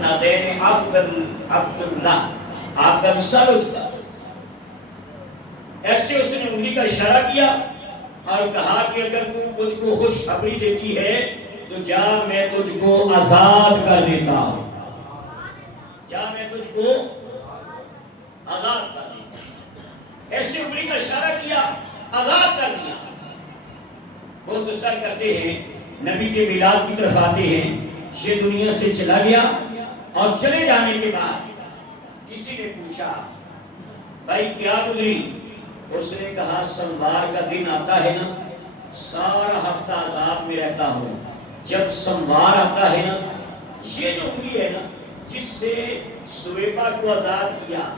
نادین عبداللہ، آپ کا غصہ اٹھتا، ایسے اس نے انگلی کا اشارہ کیا اور کہا کہ اگر تو مجھ کو خوشخبری دیتی ہے تو جا میں تجھ کو آزاد کر دیتا ہوں، جا میں تجھ کو آزاد کر دیتا ہوں۔ ایسے انگلی کا اشارہ کیا، آزاد کر دیا۔ بہت غصہ کرتے ہیں، نبی کے میلاد کی طرف آتے ہیں، یہ دنیا سے چلا گیا اور چلے جانے کے بعد کسی نے پوچھا بھائی کیا گزری؟ اس نے کہا سموار کا دن آتا ہے نا، سارا ہفتہ عذاب میں رہتا ہوں، جب سموار آتا ہے نا، یہ جو انگلی ہے نا جس سے سویبا کو آزاد کیا،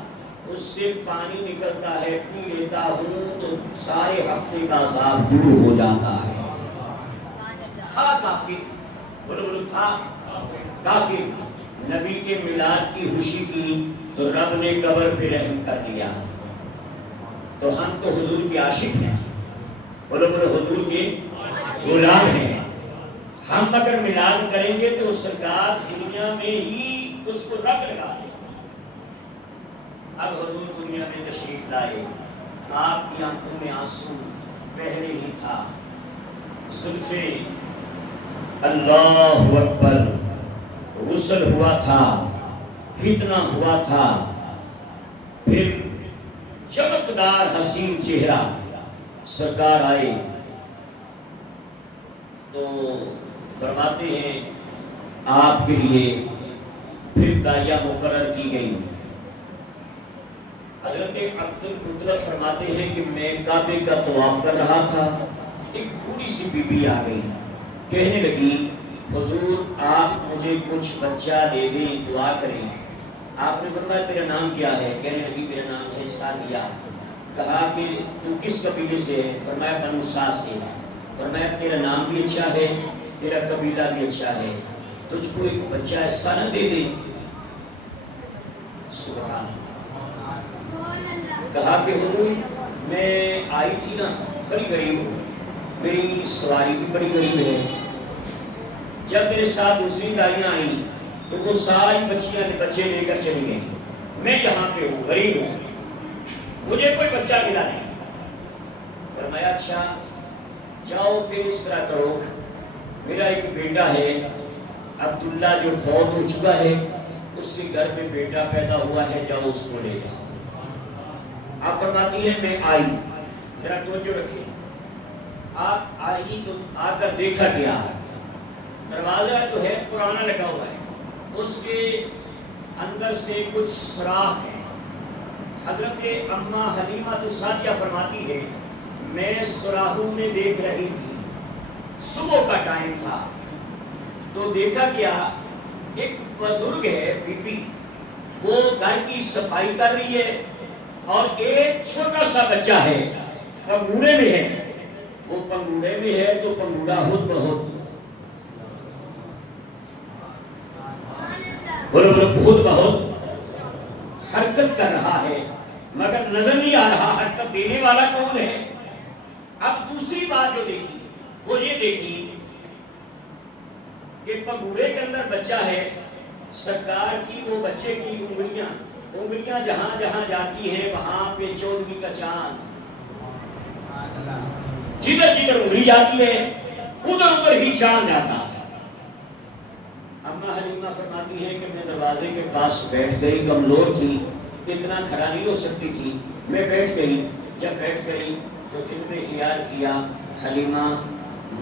اس سے پانی نکلتا ہے، پی لیتا ہوں تو سارے ہفتے کا عذاب دور ہو جاتا ہے۔ تھا کافر، بولو بولو تھا کافر، نبی کے میلاد کی خوشی کی تو رب نے قبر پہ رحم کر دیا۔ تو ہم تو حضور کے عاشق ہیں، بولو بولو حضور کے غلام ہیں، ہم اگر میلاد کریں گے تو سرکار دنیا میں ہی اس کو رب لگا دے۔ اب حضور دنیا میں تشریف لائے، آپ کی آنکھوں میں آنسو پہلے ہی تھا، زلفیں اللہ اکبر، غسل ہوا تھا، فتنہ ہوا تھا، پھر چمکدار حسین چہرہ سرکار آئے تو فرماتے ہیں آپ کے لیے پھر داعیہ مقرر کی گئی۔ حضرت عبدالمطلب فرماتے ہیں کہ میں کعبے کا طواف کر رہا تھا، ایک بوڑھی سی بی بی آ گئی، کہنے لگی حضور آپ مجھے کچھ بچہ دے دیں، دعا کریں۔ آپ نے فرمایا تیرا نام کیا ہے؟ کہنے لگی میرا نام ہے سعدیہ۔ کہا کہ تو کس قبیلے سے ہے؟ فرمایا بنو سعد سے۔ فرمایا تیرا نام بھی اچھا ہے، تیرا قبیلہ بھی اچھا ہے، تجھ کو ایک بچہ ایسا نہ دے دیں؟ سبحان اللہ۔ کہا کہ حضور میں آئی تھی نا، بڑی غریب ہوں، میری سواری بھی بڑی غریب ہے، جب میرے ساتھ دوسری دائیاں آئیں تو وہ ساری بچیاں بچے لے کر چلی گئیں، میں یہاں پہ ہوں، غریب ہوں، مجھے کوئی بچہ ملا نہیں۔ فرمایا اچھا جاؤ پھر اس طرح کرو، میرا ایک بیٹا ہے عبداللہ جو فوت ہو چکا ہے، اس کے گھر میں بیٹا پیدا ہوا ہے، جاؤ اس کو لے جاؤ۔ آپ فرماتی ہیں میں آئی، ذرا توجہ رکھیں، آپ آئی تو آ کر دیکھا کیا، دروازہ جو ہے پرانا لگا ہوا ہے، اس کے اندر سے کچھ سوراخ ہے۔ حضرت اماں حلیمہ السعدیہ فرماتی ہے میں سوراخوں میں دیکھ رہی تھی، صبح کا ٹائم تھا تو دیکھا کیا ایک بزرگ ہے بی بی، وہ گھر کی صفائی کر رہی ہے اور ایک چھوٹا سا بچہ ہے پنگوڑے میں ہے، وہ پنگوڑے میں ہے تو پنگوڑا خود بہت خود بہت حرکت کر رہا ہے، مگر نظر نہیں آ رہا حرکت دینے والا کون ہے۔ اب دوسری بات جو دیکھی وہ یہ دیکھی کہ پنگوڑے کے اندر بچہ ہے، سرکار کی وہ بچے کی انگلیاں جہاں جہاں جاتی ہیں وہاں پہ 14ویں کا چاند، جدھر جدھر انگلی جاتی ہے ادھر ادھر ہی چاند جاتا ہے۔ اماں حلیمہ فرماتی ہے کہ میں دروازے کے پاس بیٹھ گئی، کمزور تھی، اتنا کھڑا نہیں ہو سکتی تھی، میں بیٹھ گئی، جب بیٹھ گئی تو دل میں خیال کیا حلیمہ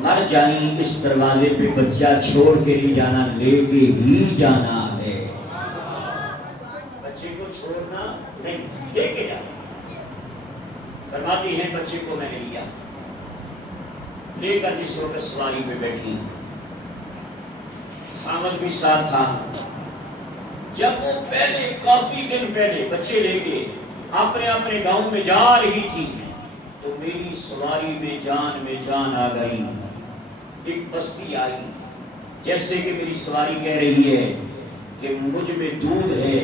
مر جائیں اس دروازے پہ بچہ چھوڑ کے نہیں جانا، لے کے ہی جانا ہے، بچے کو چھوڑنا نہیں، لے کے جانا۔ فرماتی ہیں بچے کو میں نے لیا، لے کر جس وقت سواری پہ بیٹھی، حامد بھی ساتھ تھا، جب وہ پہلے کافی دن پہلے بچے لے کے اپنے اپنے گاؤں میں جا رہی تھی تو میری سواری میں جان آ گئی۔ ایک بستی آئی، جیسے کہ میری سواری کہہ رہی ہے کہ مجھ میں دودھ ہے،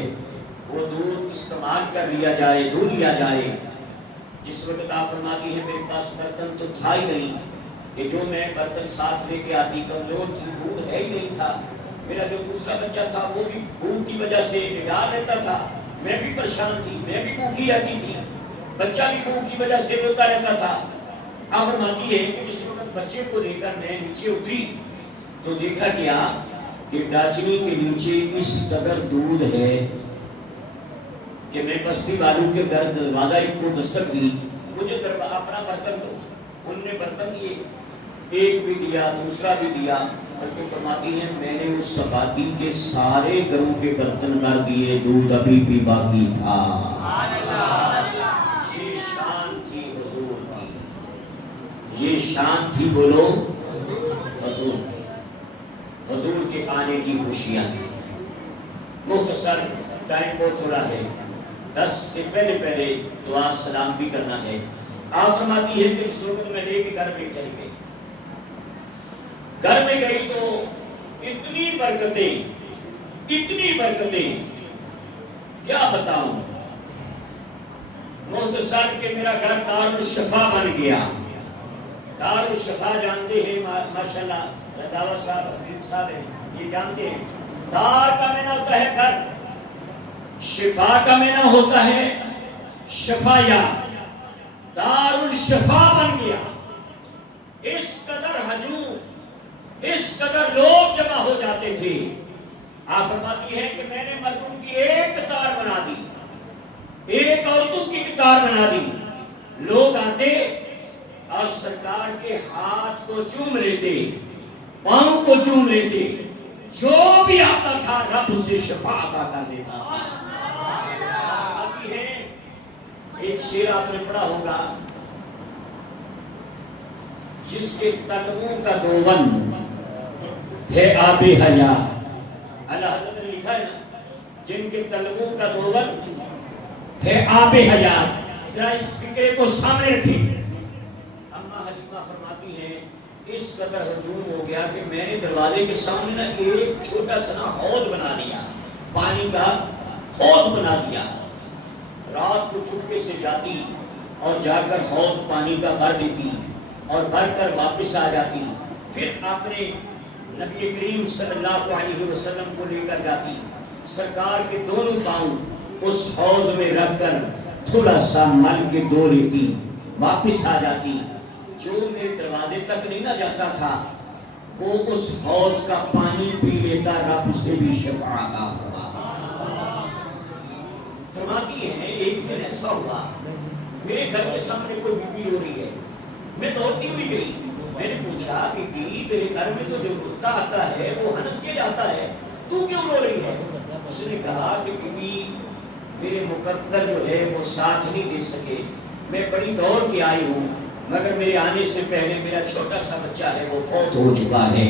وہ دودھ استعمال کر لیا جائے، دو لیا جائے۔ جس وقت آپ فرماتی ہے میرے پاس برتن تو تھا ہی نہیں کہ جو میں برتن ساتھ لے کے آتی، کمزور تھی، دودھ ہے ہی نہیں تھا، میرا جو دوسرا بچہ تھا وہ بھی بھوک کی وجہ سے نگاہ رہتا تھا، میں بھی پریشان تھی، میں بھی بھوکی رہتی تھی، بچہ بھی بھوک کی وجہ سے روتا رہتا تھا۔ آپ فرماتی ہے کہ جس وقت بچے کو لے کر میں نیچے اتری تو دیکھا گیا کہ ڈاچنی کے نیچے اس قدر دودھ ہے کہ میں بستی والوں کے گھر دروازہ کو دستک دی، مجھے اپنا برتن دو۔ ان نے برتن دیے، ایک بھی دیا، دوسرا بھی دیا، بلکہ فرماتی ہیں میں نے اس صحابی کے سارے گھروں کے برتن بھر دیے، دودھ ابھی بھی باقی تھا۔ یہ شان تھی حضور کی، یہ شان تھی، بولو حضور کی، حضور کے آنے کی خوشیاں تھی۔ مختصر ٹائم بہت تھوڑا ہے، 10 سے پہلے دعا سلام بھی کرنا ہے۔ آپ فرماتی ہے کہ اس وقت میں لے کے گھر میں چلی گئی، گھر میں گئی تو اتنی برکتیں کیا بتاؤں، مختصر کہ میرا گھر دارالشفا بن گیا۔ دارالشفا جانتے ہیں ماشاءاللہ، رضاوت صاحب حبیب صاحب ہیں، یہ جانتے ہیں دار کا معنی ہوتا ہے گھر، شفا کا معنی ہوتا ہے شفایا، دارالشفا بن گیا۔ اس قدر ہجوم، اس قدر لوگ جمع ہو جاتے تھے۔ آپ فرماتی ہے کہ میں نے مردوں کی ایک قطار بنا دی، ایک عورتوں کی قطار بنا دی، لوگ آتے اور سرکار کے ہاتھ کو چوم لیتے، پاؤں کو چوم لیتے، جو بھی آتا تھا رب اسے شفا عطا کر دیتا تھا۔ آتی ہے ایک شعر آپ نے پڑھا ہوگا، جس کے تلووں کا دوون ہے آب حیات، اللہ حضرت نے لکھا ہے نا، جن کے تلووں کا دوون ہے آب حیات۔ ذرا اس فکرے کو سامنے رکھیں۔ اماں حلیمہ فرماتی ہیں اس قدر ہجوم ہو گیا کہ میں نے دروازے کے سامنے نا ایک چھوٹا سا نا حوض بنا دیا، پانی کا حوض بنا دیا۔ رات کو چپکے سے جاتی اور جا کر حوض پانی کا بھر دیتی اور بھر کر واپس آ جاتی، پھر اپنے نبی کریم صلی اللہ علیہ وسلم کو لے کر جاتی، سرکار کے دونوں پاؤں اس حوض میں رکھ کر تھوڑا سا مل کے دھو لیتی، واپس آ جاتی۔ جو میرے دروازے تک نہیں نہ جاتا تھا وہ اس حوض کا پانی پی لیتا، رب سے بھی شفا عطا فرماتی ہے۔ ایک دن ایسا ہوا، میرے گھر کے سامنے کوئی بی بی رو رہی ہے، میں دوڑتی ہوئی گئی، میں نے پوچھا بی بی میرے گھر میں تو جو کتا آتا ہے وہ ہنس کے جاتا ہے، تو کیوں رو رہی ہے؟ اس نے کہا کہ بی بی میرے مقدر جو ہے وہ ساتھ نہیں دے سکے، میں بڑی دوڑ کے آئی ہوں، مگر میرے آنے سے پہلے میرا چھوٹا سا بچہ ہے وہ فوت ہو چکا ہے،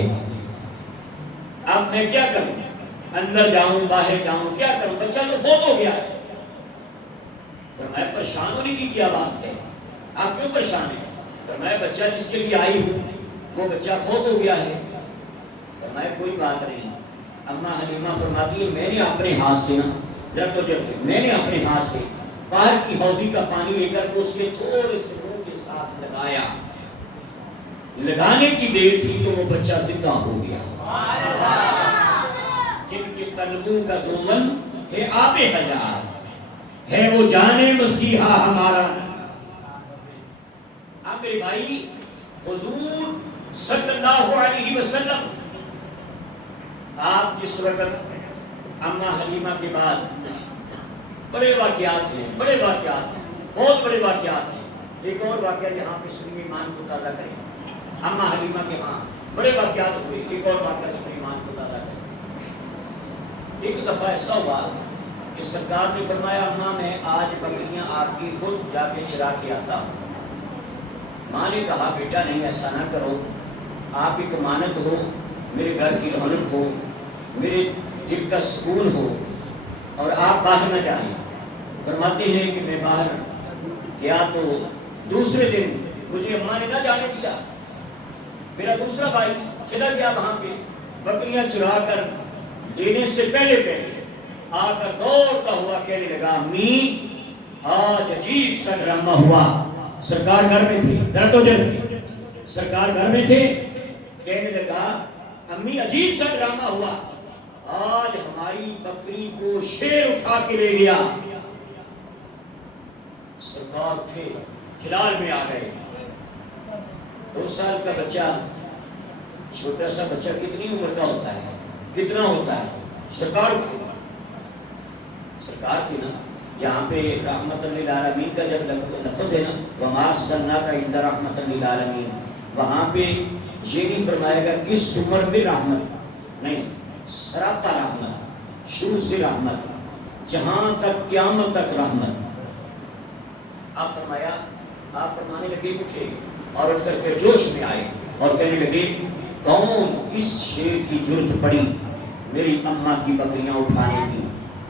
اب میں کیا کروں، اندر جاؤں باہر جاؤں کیا کروں، بچہ تو فوت ہو گیا ہے۔ فرمایا پریشان ہونے کی کیا بات ہے، آپ کیوں پریشان ہیں؟ فرمایا بچہ جس کے لیے آئی ہوں وہ بچہ فوت ہو گیا ہے۔ فرمایا کوئی بات نہیں۔ اماں حلیمہ فرماتی ہے میں نے اپنے ہاتھ سے نا میں نے اپنے ہاتھ سے باہر کی حوضی کا پانی لے کر اس کے تھوڑے سے منہ کے ساتھ لگایا، لگانے کی دیر تھی تو وہ بچہ زندہ ہو گیا۔ جن کے تلووں کا دوون ہے آب حیات، ہے وہ جانے مسیحا ہمارا۔ اب میرے بھائی حضور صلی اللہ علیہ وسلم، آپ جس وقت اماں حلیمہ کے بعد بڑے واقعات ہیں، بہت بڑے واقعات ہیں۔ ایک اور واقعہ یہاں پہ سنیے، ایمان کو تازہ کریں۔ اماں حلیمہ کے ہاں بڑے واقعات ہوئے، ایک اور واقعہ سنیے، ایمان کو تازہ کریں۔ ایک دفعہ ایسا ہوا کہ سرکار نے فرمایا اماں میں آج بکریاں آپ کی خود جا کے چرا کے آتا ہوں۔ ماں نے کہا بیٹا نہیں ایسا نہ کرو، آپ ایک امانت ہو، میرے گھر کی رونق ہو، میرے دل کا سکون ہو، اور آپ باہر نہ جائیں۔ فرماتے ہیں کہ میں باہر گیا تو دوسرے دن مجھے اماں نے نہ جانے دیا، میرا دوسرا بھائی چلا گیا وہاں پہ بکریاں چرا کر لینے سے پہلے آ کر دوڑتا ہوا کہنے لگا امی آج عجیب سا ڈرامہ ہوا۔ سرکار گھر میں تھے، سرکار گھر میں تھے، کہنے لگا امی عجیب سا ڈرامہ ہوا، آج ہماری بکری کو شیر اٹھا کے لے گیا. سرکار تھے جلال میں آ گئے. 2 سال کا بچہ، چھوٹا سا بچہ کتنی عمر کا ہوتا ہے، کتنا ہوتا ہے؟ سرکار تھی نا. یہاں پہ رحمت للعالمین کا جب لفظ ہے نا وما ارسلناک الا رحمت للعالمین، وہاں پہ یہ نہیں فرمایا گا کس عمر میں رحمت، نہیں، سراپا رحمت، شروع سے رحمت، جہاں تک قیامت تک رحمت. آپ فرمانے لگے اٹھے اور اٹھ کر کے جوش میں آئے اور کہنے لگے کون کس شیر کی جرت پڑی میری اماں کی بکریاں اٹھانے کی؟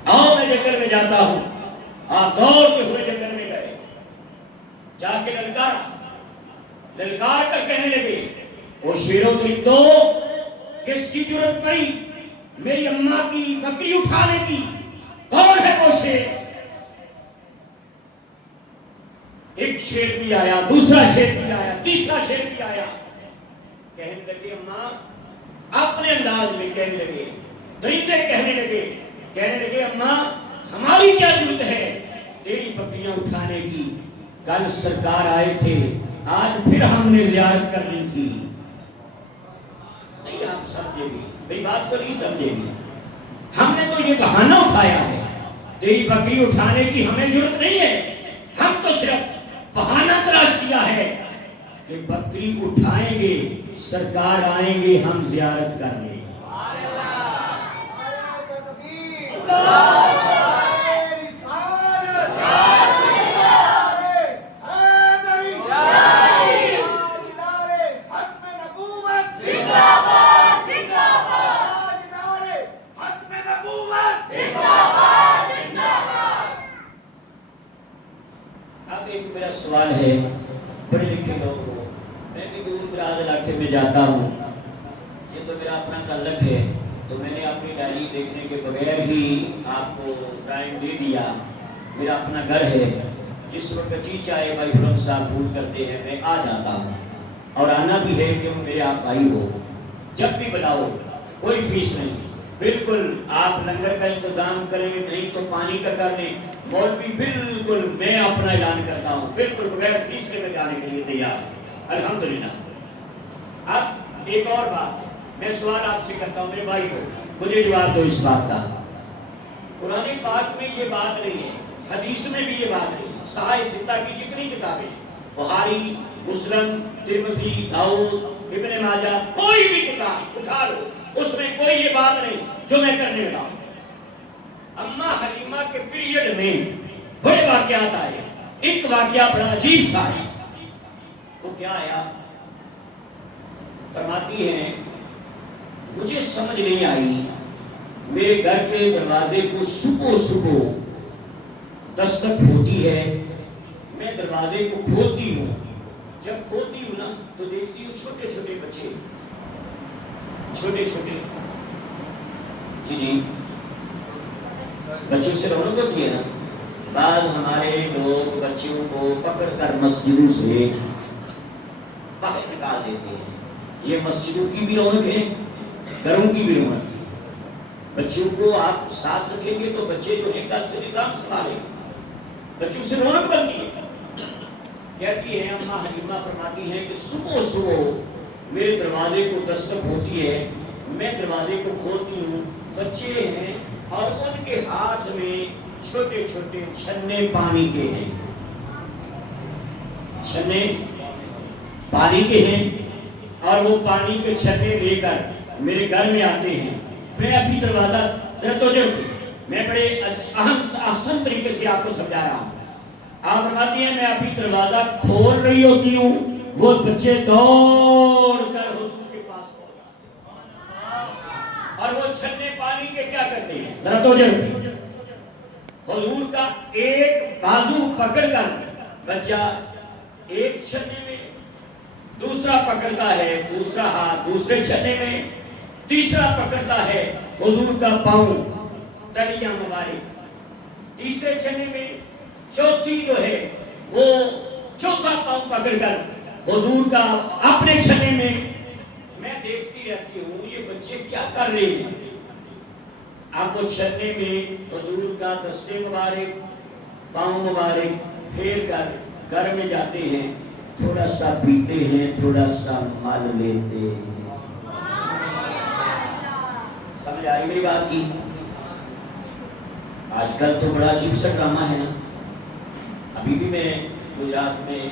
آؤ میں جنگل میں جاتا ہوں. آپ دوڑتے ہوئے جنگل میں گئے، جا کے للکار کر کہنے لگے او شیرو درندو، کس کی جرت پڑی میری اماں کی بکری اٹھانے کی؟ کون ہے وہ شیر؟ ایک شیر بھی آیا، دوسرا شیر بھی آیا، تیسرا شیر بھی آیا. کہنے لگے اماں، اپنے انداز میں کہنے لگے، درندے کہنے لگے اماں ہماری کیا ضرورت ہے تیری بکریاں اٹھانے کی؟ کل سرکار آئے تھے، آج پھر ہم نے زیارت کرنی تھی. نہیں آپ سمجھے گی میری بات کو، نہیں سمجھے گی. ہم نے تو یہ بہانہ اٹھایا ہے، تیری بکری اٹھانے کی ہمیں ضرورت نہیں ہے. ہم تو صرف بہانہ تلاش کیا ہے کہ بکری اٹھائیں گے، سرکار آئیں گے، ہم زیارت کر لیں. اب ایک میرا سوال ہے، پڑھے لکھے لوگ ہو، میں بھی دور دراز علاقے میں جاتا ہوں، یہ تو میرا اپنا تعلق ہے، تو میں نے اپنی ڈائری دیکھنے کے بغیر ہی آپ کو ٹائم دے دیا. میرا اپنا گھر ہے، جس وقت جی چاہے بھائی حرم صاحب فون کرتے ہیں میں آ جاتا ہوں، اور آنا بھی ہے کہ میرے آپ بھائی ہو، جب بھی بلاؤ، کوئی فیس نہیں. بالکل آپ لنگر کا انتظام کریں، نہیں تو پانی کا کر لیں. مولوی بالکل میں اپنا اعلان کرتا ہوں، بالکل بغیر فیس کے میں جانے کے لیے تیار ہوں الحمدللہ. اب ایک اور بات ہے، میں سوال آپ سے کرتا ہوں، میرے بھائی ہو، مجھے جواب دو اس بات کا. قرآن پاک میں یہ بات نہیں ہے، حدیث میں بھی یہ بات نہیں ہے. صحاح ستہ کی جتنی کتابیں، بخاری، مسلم، ترمذی، داؤد، ابن ماجہ، کوئی بھی کتاب اٹھا لو، اس میں کوئی یہ بات نہیں جو میں کرنے لگا ہوں. اماں حلیمہ کے پیریڈ میں بڑے واقعات آئے. ایک واقعہ بڑا عجیب سا ہے. وہ کیا آیا؟ فرماتی ہیں مجھے سمجھ نہیں آئی، میرے گھر کے دروازے کو صبح دستک ہوتی ہے، میں دروازے کو کھولتی ہوں. جب کھولتی ہوں نا تو دیکھتی ہوں چھوٹے چھوٹے بچے، چھوٹے جی بچوں سے رونق ہوتی ہے نا. بعض ہمارے لوگ بچوں کو پکڑ کر مسجدوں سے باہر نکال دیتے ہیں. یہ مسجدوں کی بھی رونق ہے، گھروں کی بھی رونق ہے. بچوں کو آپ ساتھ رکھیں گے تو بچے جو ہیں کل سے نظام سنبھالیں، بچوں سے رونق بنتی ہے. کہتی ہیں اماں حلیمہ فرماتی ہیں کہ صبح میرے دروازے کو دستک ہوتی ہے، میں دروازے کو کھولتی ہوں، بچے ہیں اور ان کے ہاتھ میں چھوٹے چھوٹے چھنے پانی کے ہیں، چھنے پانی کے ہیں، اور وہ پانی کے چھنے لے کر میرے گھر میں آتے ہیں. میں ابھی دروازہ ذرا توجہ میں بڑے احسن طریقے سے آپ کو سمجھا رہا ہوں. آپ فرماتی ہیں میں ابھی دروازہ کھول رہی ہوتی ہوں، وہ بچے دوڑ کر حضور کے پاس پہنچ اور وہ چھنے پانی کے کیا کرتے ہیں؟ ذرا توجہ حضور کا ایک بازو پکڑ کر بچہ ایک چھنے میں، دوسرا پکڑتا ہے دوسرا ہاتھ دوسرے چھنے میں، تیسرا پکڑتا ہے حضور کا پاؤں، تلیاں مبارک تیسرے چھنے میں، چوتھی جو ہے وہ چوتھا پاؤں پکڑ کر حضور کا اپنے چھنے میں. میں دیکھتی رہتی ہوں یہ بچے کیا کر رہے ہیں. آپ کو چلنے میں حضور کا دستے مبارک پاؤں مبارک پھیر کر گھر میں جاتے ہیں، تھوڑا سا پیتے ہیں، تھوڑا سا مل لیتے ہیں۔ سمجھ آ رہی میری بات کی؟ آج کل تو بڑا عجیب سا ڈرامہ ہے نا۔ ابھی بھی میں گجرات میں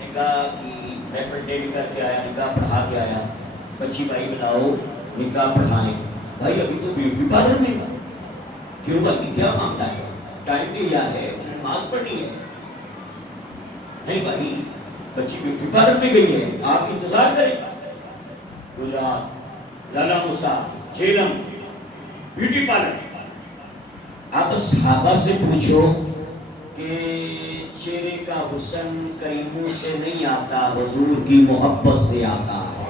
نکاح کی محفل اٹینڈ کر کے آیا، نکاح پڑھا کے آیا۔ بچی بھائی بلاؤ نکاح پڑھائیں۔ بھائی ابھی تو بیوٹی پارلر میں، کیوں بھائی کیا معاملہ ہے؟ ٹائم دیا ہے، انہیں نماز پڑھنی ہے۔ نہیں بھائی بچی بیوٹی پارلر میں گئی ہے، آپ انتظار کریں۔ گجرات لالا موسیٰ جھیلم بیوٹی پارلر۔ آپ صحابہ سے پوچھو کہ چہرے کا حسن کریموں سے نہیں آتا، حضور کی محبت سے آتا ہے۔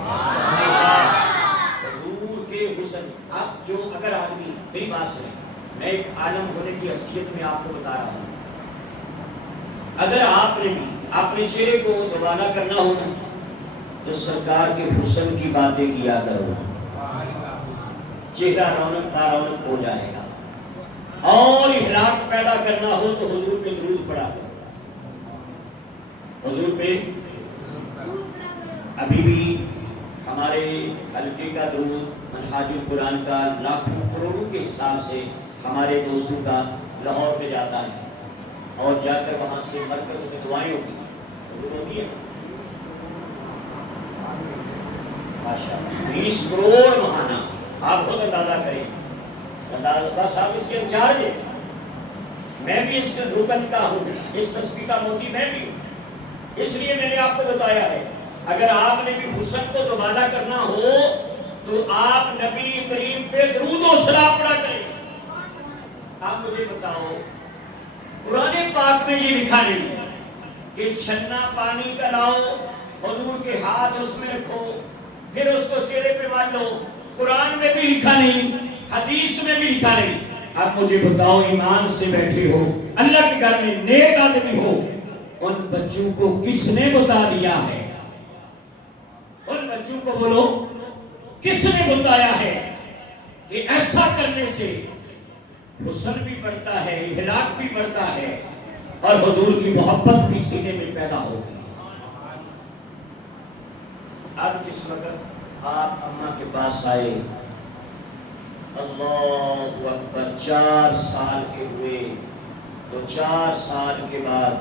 حضور کے حسن، آپ جو اگر آدمی، میری بات سنیں، میں ایک عالم ہونے کی حیثیت میں آپ کو بتا رہا ہوں، اگر آپ نے بھی اپنے چہرے کو دوبارہ کرنا ہو نا تو سرکار کے حسن کی باتیں کیا کرو، چہرہ رونق رونق ہو جائے گا۔ اور اخلاق پیدا کرنا ہو تو حضور پہ درود پڑھا کرو، حضور پہ۔ ابھی بھی ہمارے حلقے کا درود منہاج القرآن کا لاکھوں کروڑوں کے حساب سے ہمارے دوستوں کا لاہور پہ جاتا ہے، اور جا کر وہاں سے مرکز میں دعائیں ہوتی ہیں۔ 20 کروڑ ماہانہ، آپ خود اندازہ کریں، بس آپ اس کے انچارج ہیں۔ میں بھی اس رکن کا ہوں، اس تصویر کا موتی میں بھی ہوں، اس لیے میں نے آپ کو بتایا ہے اگر آپ نے بھی حسن کو دوبارہ کرنا ہو تو آپ نبی کریم پہ درود و سلام پڑھا کریں۔ آپ مجھے بتاؤ قرآن پاک میں یہ لکھا نہیں ہے کہ چھنا پانی کا لاؤ، حضور کے ہاتھ اس میں رکھو، پھر اس کو چہرے پہ مار لو۔ قرآن میں بھی لکھا نہیں، حدیث میں بھی لکھا نہیں۔ اب مجھے بتاؤ ایمان سے بیٹھے ہو، اللہ کے گھر میں نیک آدمی ہو، ان بچوں کو کس نے بتا دیا ہے؟ ان بچوں کو بولو کس نے بتایا ہے کہ ایسا کرنے سے حسن بھی بڑھتا ہے، اخلاق بھی بڑھتا ہے، اور حضور کی محبت بھی سینے میں پیدا ہوتی ہے۔ اب جس وقت آپ اماں کے پاس آئے، اللہ اکبر، 4 سال کے ہوئے تو 4 سال کے بعد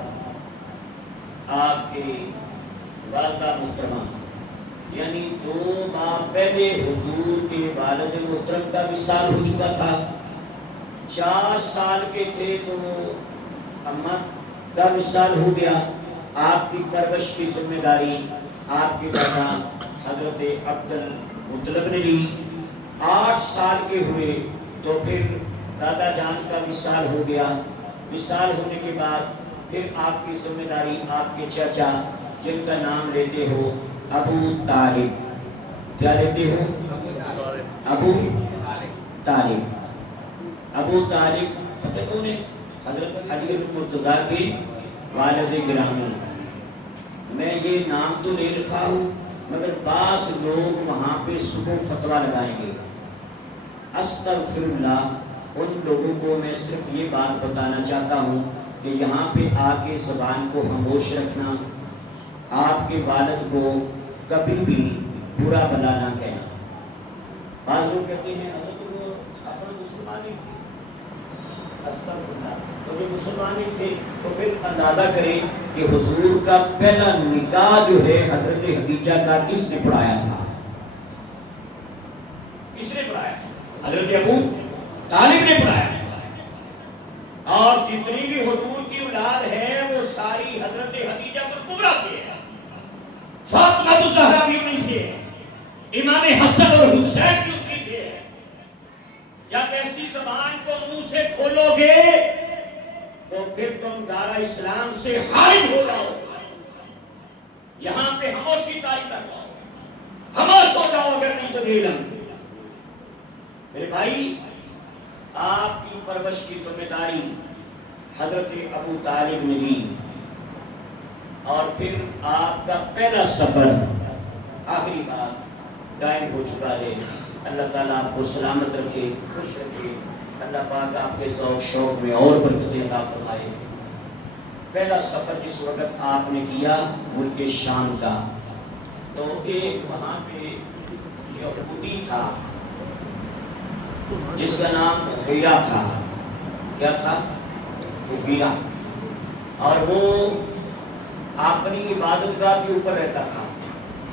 آپ کی والدہ محترمہ، یعنی 2 ماہ پہلے حضور کے والد محترم کا وصال ہو چکا تھا۔ 4 سال کے تھے تو اماں کا وصال ہو گیا۔ آپ کی پرورش کی ذمہ داری آپ کے دادا حضرت عبد المطلب نے لی۔ 8 سال کے ہوئے تو پھر دادا جان کا وصال ہو گیا۔ وصال ہونے کے بعد پھر آپ کی ذمہ داری آپ کے چچا، جن کا نام لیتے ہو ابو طالب، کیا لیتے ہو؟ ابو طالب۔ ابو طالب پتہ کون ہے؟ حضرت علی المرتضیٰ کے والد گرامی۔ میں یہ نام تو نہیں رکھا ہوں مگر بعض لوگ وہاں پہ صبح فتویٰ لگائیں گے۔ استغفر اللہ، ان لوگوں کو میں صرف یہ بات بتانا چاہتا ہوں کہ یہاں پہ آ کے زبان کو خاموش رکھنا، آپ کے والد کو کبھی بھی برا بلا نہ کہنا۔ بعض لوگ کہتے ہیں وہ اپنا مسلمان نہیں تھے، استغفر اللہ، تو یہ مسلمان نہیں تھے تو پھر اندازہ کریں کہ حضور کا پہلا نکاح جو ہے حضرت خدیجہ کا کس نے پڑھایا تھا؟ کس نے پڑھایا تھا؟ حضرت ابو طالب نے پڑھایا تھا۔ اور جتنی بھی حضور کی اولاد ہے وہ ساری حضرت خدیجہ کبریٰ سے ہے، فاطمہ الزہرا بھی انہی سے ہے، امام حسن اور حسین بھی اسی سے ہے۔ جب ایسی زبان کو منہ سے کھولو گے تو پھر تم دارا اسلام سے خارج ہو جاؤ، یہاں پہ خاموشی طاری کر جاؤ، خاموش ہو جاؤ، اگر نہیں تو علم۔ میرے بھائی، آپ کی پرورش کی ذمہ داری حضرت ابو طالب نے لی، اور پھر آپ کا پہلا سفر آخری بات قائم ہو چکا ہے۔ اللہ تعالیٰ آپ کو سلامت رکھے، خوش رکھے۔ اللہ پاک آپ کے ذوق شوق میں اور برکت عطا فرمائے۔ پہلا سفر جس وقت آپ نے کیا ملک شام کا، تو ایک وہاں پہ یہودی تھا جس کا نام مغیرہ تھا۔ کیا تھا؟ مغیرہ۔ اور وہ اپنی عبادت گاہ کے اوپر رہتا تھا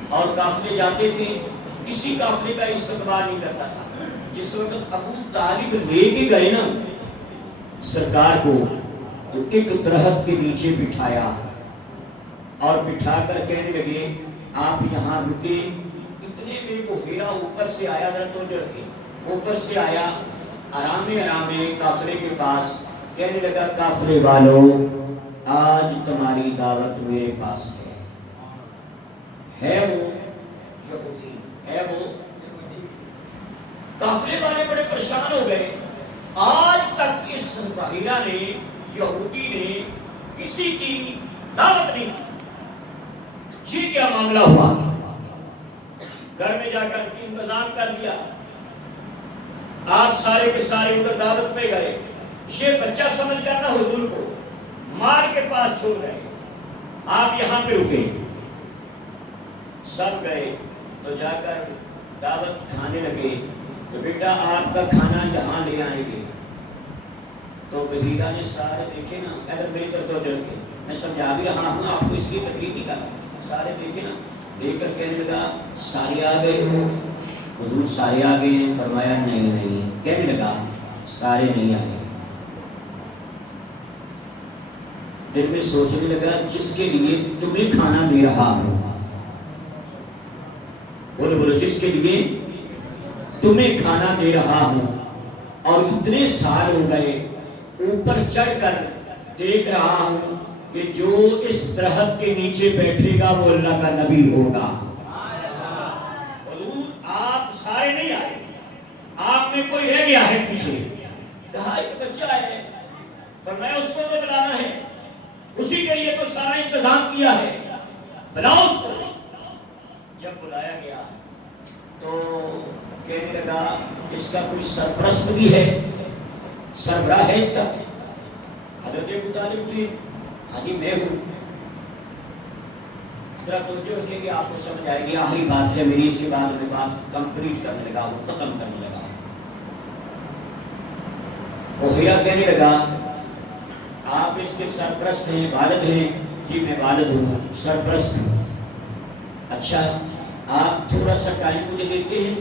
اور قافلے جاتے تھے، کسی قافلے کا استقبال نہیں کرتا تھا۔ جس وقت ابو طالب لے کے گئے نا سرکار کو، تو ایک درخت کے نیچے بٹھایا اور بٹھا کر کہنے لگے آپ یہاں رکے۔ اتنے میں مغیرہ اوپر سے آیا، ذرا توجہ رکھیں، اوپر سے آیا آرام قافلے کے پاس، کہنے لگا قافلے والو آج تمہاری دعوت میرے پاس ہے وہ یہودی ہے وہ۔ قافلے والے بڑے پریشان ہو گئے، آج تک اس مغیرہ نے یہودی نے کسی کی دعوت نہیں دی، یہ کیا معاملہ ہوا؟ گھر میں جا کر انتظام کر دیا، آپ سارے کے سارے ادھر دعوت پہ گئے، یہ بچہ سمجھ کر نہ حضور کو مار کے پاس چھوڑ گئے، آپ یہاں پہ رکے۔ سب گئے تو جا کر دعوت کھانے لگے کہ بیٹا آپ کا کھانا یہاں لے آئیں گے۔ تو بحیرہ نے سارے دیکھے نا، اگر میری طرف توجہ رکھے، میں سمجھا بھی رہا ہوں آپ کو اس لیے تکلیف نہیں کر رہا، سارے دیکھے نا، دیکھ کر کہنے لگا سارے آ گئے ہو حضور؟ سارے آ گئے ہیں؟ فرمایا نہیں۔ کہنے لگا سارے نہیں آئے۔ دل میں سوچنے لگا جس کے لیے تمہیں کھانا دے رہا ہوں، بولو جس کے لیے تمہیں کھانا دے رہا ہوں، اور اتنے سال ہو گئے اوپر چڑھ کر دیکھ رہا ہوں کہ جو اس درخت کے نیچے بیٹھے گا وہ اللہ کا نبی ہوگا۔ حضور آپ سارے نہیں آئے، آپ میں کوئی رہ گیا ہے پیچھے۔ کہا ایک بچہ ہے، فرمایا اس کو تو بلانا ہے، اسی کے لیے تو سارا انتظام کیا ہے، بلاؤ اس کو۔ جب بلایا گیا تو کہنے لگا اس کا کوئی سرپرست بھی ہے، سربراہ ہے اس کا؟ حضرت ابو طالب تھے، حاجی میں ہوں۔ ذرا توجہ رکھیں گے آپ کو سمجھ آئے گی، آخری بات ہے میری، اس کے بعد میں بات کمپلیٹ کرنے لگا ہوں، ختم کرنے لگا ہوں۔ مغیرہ کہنے لگا آپ اس کے سرپرست ہیں، والد ہیں؟ جی میں والد ہوں، سرپرست ہوں۔ اچھا آپ تھوڑا سا ٹائم مجھے دیتے ہیں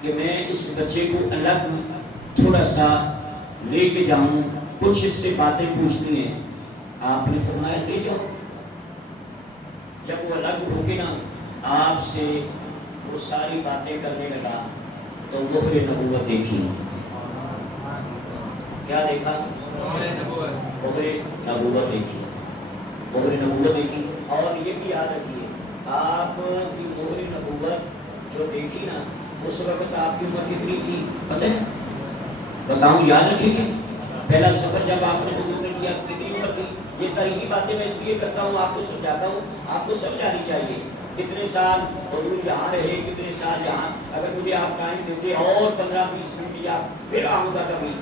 کہ میں اس بچے کو الگ تھوڑا سا لے کے جاؤں، کچھ اس سے باتیں پوچھنی ہیں؟ آپ نے فرمایا لے جاؤ۔ جب وہ الگ ہو کے نا آپ سے وہ ساری باتیں کرنے لگا تو مہر نبوت دیکھی۔ کیا دیکھا؟ مہر نبوت دیکھی، مہر نبوت دیکھی۔ اور یہ بھی یاد رکھیے آپ کی مہر نبوت جو دیکھی نا، اس وقت آپ کی عمر کتنی تھی پتہ ہے؟ بتاؤں، یاد رکھیں گے؟ پہلا سفر جب آپ نے حضور نے کیا کتنی عمر تھی؟ یہ تاریخی باتیں میں اس لیے کرتا ہوں، آپ کو سمجھاتا ہوں، آپ کو سمجھ آنی چاہیے۔ کتنے سال حضور یہاں رہے، کتنے سال یہاں، اگر مجھے آپ ٹائم دیتے اور 15-20 منٹ یا پھر آؤں گا کبھی